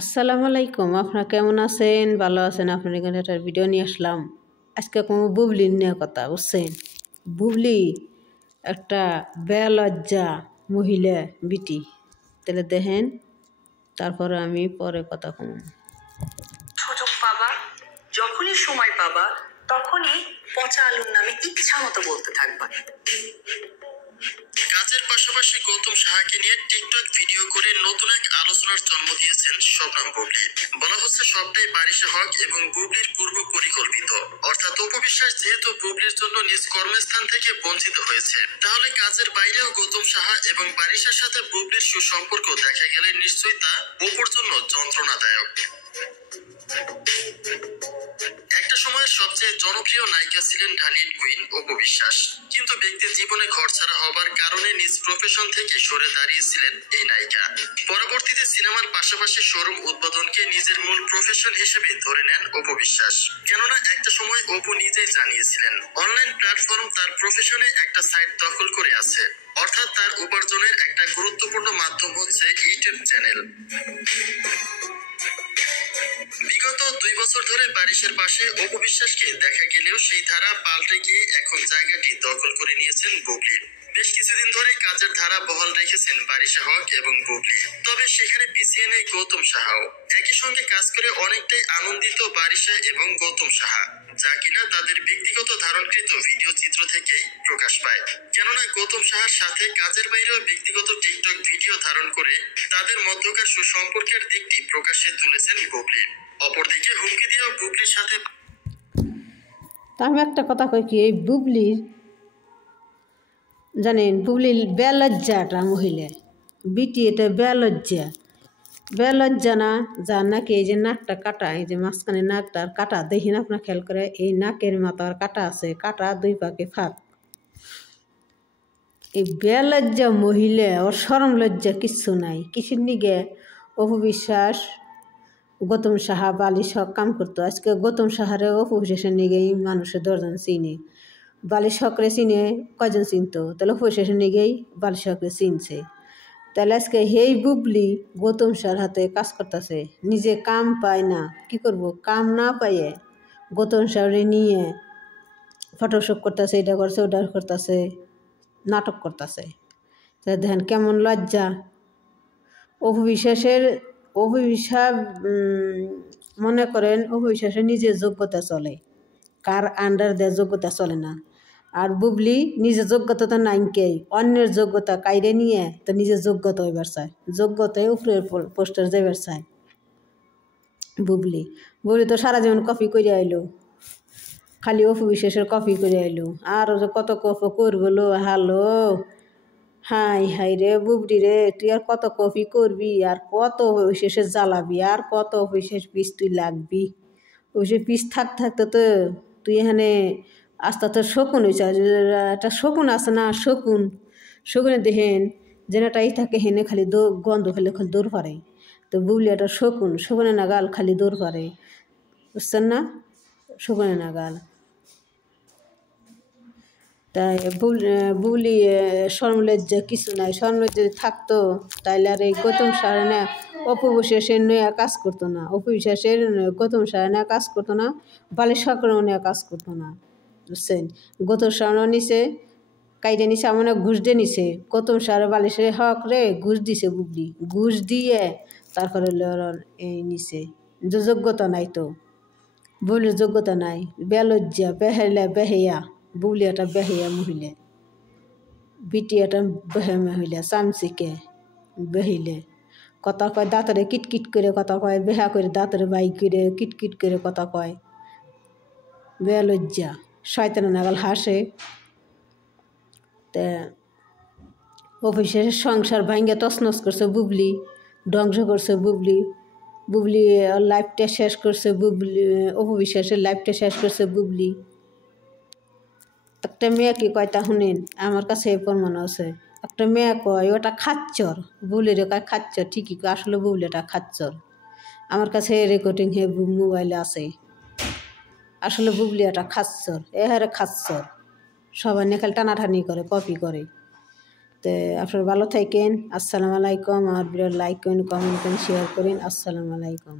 আসসালামু আলাইকুম। আপনারা কেমন আছেন? ভালো আছেন? আপনার এখানে একটা ভিডিও নিয়ে আসলাম। আজকে কোনো বুবলির নিয়ে কথা বুঝছেন। বুবলি একটা বেলজ্জা মহিলা বিটি। তাহলে দেখেন, তারপরে আমি পরে কথা কম। সুযোগ পাবা, যখনই সময় পাবা তখনই পচা আলুর নামে ইচ্ছা মতো বলতে থাকবা। কাজের পাশাপাশি গৌতম সাহাকে নিয়ে টিকটক ভিডিও করে নতুন এক আলোচনার জন্ম দিয়েছেন শবনম বুবলি। বলা হচ্ছে সবটাই বারিশা হক এবং বুবলির পূর্ব পরিকল্পিত। অর্থাৎ অপবিশ্বাস যেহেতু বুবলির জন্য নিজ কর্মস্থান থেকে বঞ্চিত হয়েছে, তাহলে কাজের বাইরেও গৌতম সাহা এবং বারিশার সাথে বুবলির সুসম্পর্ক দেখা গেলে নিশ্চয়ই তা অপুর জন্য যন্ত্রণাদায়ক। একটা সময়ের সবচেয়ে জনপ্রিয় নায়িকা ছিলেন ঢালিউড কুইন অপবিশ্বাস, কিন্তু ব্যক্তির জীবনে ঘরছাড়া হবার কারণে নিজ প্রফেশন থেকে সরে দাঁড়িয়েছিলেন এই নায়িকা। পরবর্তীতে সিনেমার পাশাপাশি শোরুম উদ্বোধনকে নিজের মূল প্রফেশন হিসেবে ধরে নেন অপবিশ্বাস। কেননা একটা সময় অপু নিজেই জানিয়েছিলেন অনলাইন প্ল্যাটফর্ম তার প্রফেশনে একটা সাইট দখল করে আছে, অর্থাৎ তার উপার্জনের একটা গুরুত্বপূর্ণ মাধ্যম হচ্ছে ইউটিউব চ্যানেল। বিগত 2 বছর ধরে বারিশার পাশে অপবিশ্বাসকে দেখা গেলেও সেই ধারা পাল্টে গিয়ে এখন জায়গাটি দখল করে নিয়েছেন বুবলি। বেশ কিছুদিন ধরে কাজের ধারা বহাল রেখেছেন বারিশা হক এবং বুবলি, তবে সেখানে পিছিয়ে নেই গৌতম সাহাও। একই সঙ্গে কাজ করে অনেকটাই আনন্দিত বারিশা এবং গৌতম সাহা, যা কিনা তাদের ব্যক্তিগত ধারণকৃত ভিডিও চিত্র থেকেই প্রকাশ পায়। কেননা গৌতম সাহার সাথে কাজের বাইরেও ব্যক্তিগত টিকটক ভিডিও ধারণ করে তাদের মধ্যকার সুসম্পর্কের দিকটি প্রকাশ্যে তুলেছেন বুবলি। অপরদিকে হুমকি দিয়েও বুবলির সাথে তা আমি একটা কথা কই কি, এই বুবলির জানেন, বুবলির বেলজ্জাটা মহিলা বিটি, এটা বেলজ্জা না, যার নাকি এই যে নাকটা কাটা, এই যে মাঝখানে নাকটার কাটা দেখি না, আপনার খেয়াল করে এই নাকের মাথার কাটা আছে, কাটা 2 পাকে ফাঁক। এই বেলজ্জা মহিলা, ওর শরম লজ্জা কিচ্ছু নাই। কিসের নিগে অপবিশ্বাস গৌতম সাহা বালিশ হক কাম করতো, আজকে গৌতম সাহারে অপবিশ্বাসের নিগেই মানুষের 10 জন চিনে। বালিশ হকরে চিনে কয়জন চিনতো, তাহলে অপবিশ্বাসের নিগেই বালিশ হকরে চিনছে। তাহলে আজকে হেই বুবলি গৌতম সার হাতে কাজ করতেছে, নিজে কাম পায় না, কি করব, কাম না পাইয়ে গৌতম সারে নিয়ে ফটোশুট করতেছে, এটা করছে ওটা করতেছে, নাটক করতেছে। তাহলে দেখেন কেমন লজ্জা। অপবিশ্বাস মনে করেন অপবিশ্বাসের নিজের যোগ্যতা চলে, কার আন্ডার দেয় যোগ্যতা চলে না। আর বুবলি নিজের যোগ্যতা তো নাইকেই, অন্যের যোগ্যতা কাইরে নিয়ে তো নিজের যোগ্যতা হইবার চায়, যোগ্যতায় উপরের পোস্টার যাইবার চায়। বুবলি তো সারা জীবন কপি করে আইলো, খালি অপবিশ্বাসের কপি করে আইলো, আরও যে কত কপি করবো। হ্যালো হাই হাই রে বুবলি রে, তুই আর কত কপি করবি, আর কত অপবিশ্বাসের জ্বালাবি, আর কত অপবিশ্বাস পিস তুই লাগবি। অবশ্যই পিস থাকতে তো তুই এখানে আস্তে আস্তে শকুন হয়েছে, একটা শকুন আছে না, শকুনে দেখেন যেন একটা থাকে হেনে খালি গন্ধ ফেলে খালি দৌড় পারে। তো বুবলি একটা শকুনে নাগাল খালি দৌড় পারে, বুঝছেন না, শকুনে নাগাল। তাই বুবলি শরম লজ্জা কিছু নাই, শরম লজ্জা যদি থাকতো তাইলে আর এই গৌতম সাহা না অপবিশ্বাসের নিয়ে কাজ করতো না, অপবিশ্বাসের গৌতম সাহা নিয়ে কাজ করতো না, বালিশ হকরেও নিয়ে কাজ করতো না, বুঝছেন। গৌতম সাহা নিচে কাইডে নিচে এমন ঘুষ দিয়ে নিছে, গৌতম সাহা বালিশের হক রে ঘুষ দিছে বুবলি, ঘুষ দিয়ে তারপরে এই নিচে। যোগ্যতা নাই তো, বুবলির যোগ্যতা নাই, বেলজ্জা বেহেয়া। বুবলি একটা বেহিয়া মহিলা, বিটি একটা বেহে মহিলা, চামচিকে বেহিলে কথা কয়, দাঁতরে কিটকিট করে কথা কয়, বেহা করে দাঁতরে বাইক করে কিটকিট করে কথা কয়, বেলজ্জা শয়তান নাগাল হাসে। তা অফিসের সংসার ভাঙ্গে তছনছ করছে বুবলি, ধ্বংস করছে বুবলি লাইফটা শেষ করছে, অপবিশ্বাসের লাইফটা শেষ করছে বুবলি। একটা মেয়ে কি কয় তা শুনেন, আমার কাছে এই প্রমাণ আছে। একটা মেয়ে কয় ওটা খাচ্চর, বুবলিরে কয় খাচ্চর, ঠিকই কয়, আসলে বুবলি এটা খাচ্চর। আমার কাছে রেকর্ডিং হে মোবাইলে আছে, আসলে বুবলি এটা খাচ্চর, এ হারে খাচ্চর, সবাই নিয়ে খালি টানাটানি করে, কপি করে। তো আপনারা ভালো থাকেন। আসসালামু আলাইকুম। আমার ভিডিও লাইক করেন, কমেন্ট করেন, শেয়ার করেন। আসসালামু আলাইকুম।